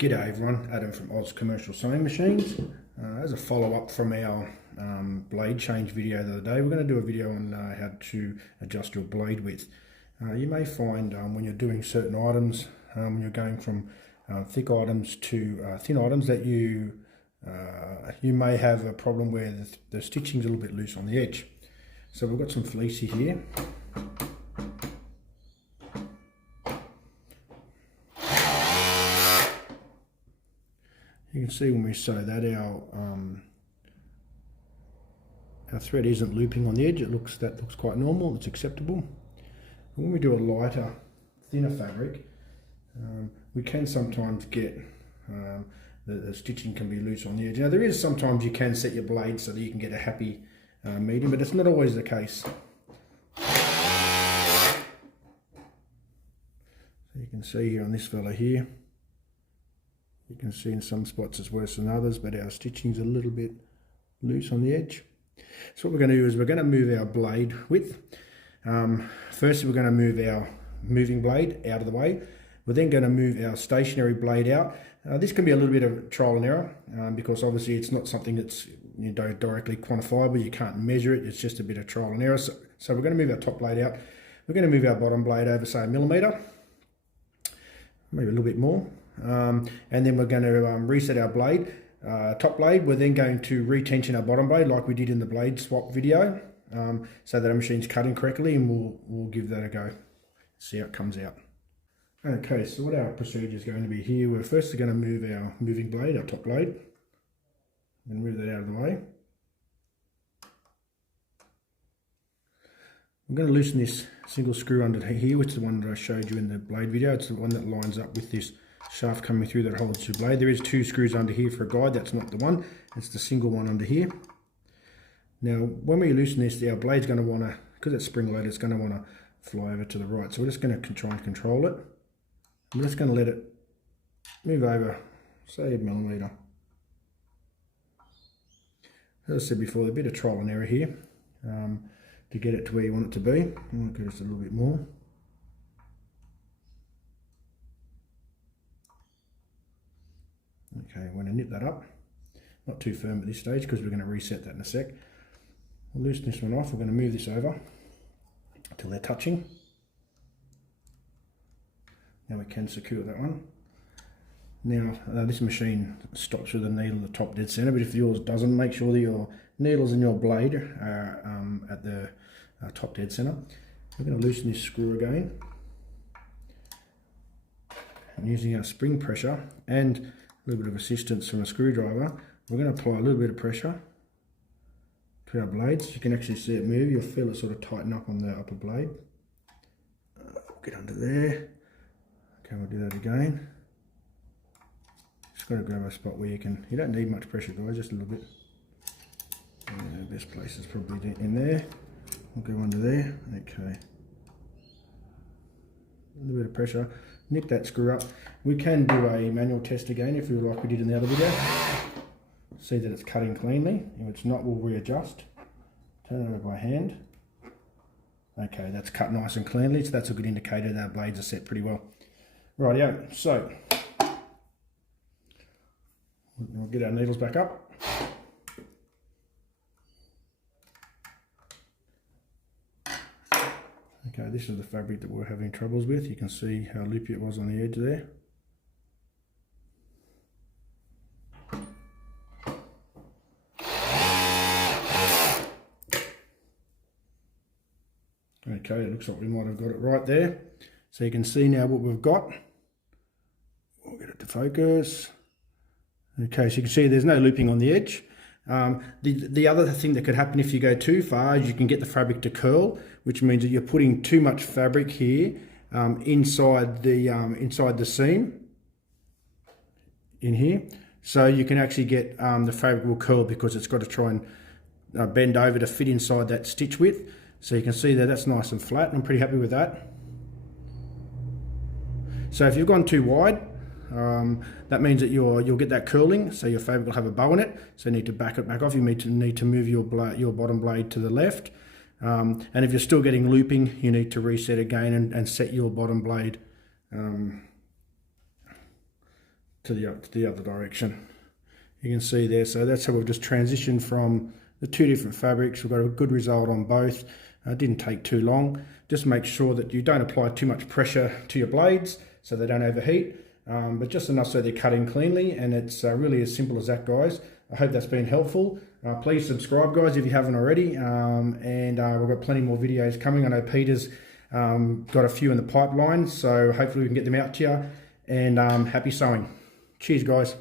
G'day everyone, Adam from Oz Commercial Sewing Machines. As a follow-up from our blade change video the other day, we're going to do a video on how to adjust your blade width. You may find when you're doing certain items, when you're going from thick items to thin items, that you may have a problem where the stitching's a little bit loose on the edge. So we've got some fleecy here. You can see when we sew that our thread isn't looping on the edge. That looks quite normal. It's acceptable. When we do a lighter, thinner fabric, we can sometimes get the stitching can be loose on the edge. Now there is sometimes you can set your blade so that you can get a happy medium, but it's not always the case. So you can see here on this fella here. You can see in some spots it's worse than others, but our stitching's a little bit loose on the edge. So what we're going to do is we're going to move our blade width. First we're going to move our moving blade out of the way. We're then going to move our stationary blade out. This can be a little bit of trial and error because obviously it's not something that's directly quantifiable. You can't measure it. It's just a bit of trial and error. So we're going to move our top blade out. We're going to move our bottom blade over, say, 1 millimetre, maybe a little bit more. And then we're going to reset our blade, top blade. We're then going to retension our bottom blade like we did in the blade swap video, so that our machine's cutting correctly, and we'll give that a go, see how it comes out. Okay, so what our procedure is going to be here, we're first going to move our moving blade, our top blade, and move that out of the way. I'm going to loosen this single screw under here, which is the one that I showed you in the blade video. It's the one that lines up with this shaft coming through that holds your blade. There is 2 screws under here for a guide. That's not the one, it's the single one under here. Now when we loosen this, our blade's going to want to, because it's spring loaded, it's going to want to fly over to the right. So we're just going to try and control it. I'm just going to let it move over, say, 1 millimetre. As I said before, a bit of trial and error here to get it to where you want it to be. I want to go just a little bit more. Okay, I'm going to nip that up. Not too firm at this stage because we're going to reset that in a sec. We'll loosen this one off. We're going to move this over until they're touching. Now we can secure that one. Now this machine stops with a needle at the top dead center, but if yours doesn't, make sure that your needles and your blade are at the top dead center. We're going to loosen this screw again. And using our spring pressure and a little bit of assistance from a screwdriver, we're going to apply a little bit of pressure to our blades. You can actually see it move. You'll feel it sort of tighten up on the upper blade. Get under there. Okay, we'll do that again. Just got to grab a spot where you don't need much pressure, guys, just a little bit. The best place is probably in there. We'll go under there. Okay. A little bit of pressure. Nip that screw up. We can do a manual test again if you like we did in the other video. See that it's cutting cleanly. If it's not, we'll readjust. Turn it over by hand. Okay, that's cut nice and cleanly, so that's a good indicator that our blades are set pretty well. Rightio, so we'll get our needles back up. Okay, this is the fabric that we're having troubles with. You can see how loopy it was on the edge there. Okay, it looks like we might have got it right there. So you can see now what we've got. We'll get it to focus. Okay, so you can see there's no looping on the edge. The other thing that could happen if you go too far is you can get the fabric to curl, which means that you're putting too much fabric here inside the seam in here. So you can actually get the fabric will curl because it's got to try and bend over to fit inside that stitch width. So you can see that that's nice and flat, and I'm pretty happy with that. So if you've gone too wide, that means that you'll get that curling, so your fabric will have a bow in it. So you need to back it back off. You need to move your bottom blade to the left. And if you're still getting looping, you need to reset again and set your bottom blade to to the other direction. You can see there, so that's how we've just transitioned from the two different fabrics. We've got a good result on both. It didn't take too long. Just make sure that you don't apply too much pressure to your blades so they don't overheat, but just enough so they're cut in cleanly, and it's really as simple as that, guys. I hope that's been helpful. Please subscribe, guys, if you haven't already, and we've got plenty more videos coming. I know Peter's got a few in the pipeline, so hopefully we can get them out to you, and happy sewing. Cheers, guys.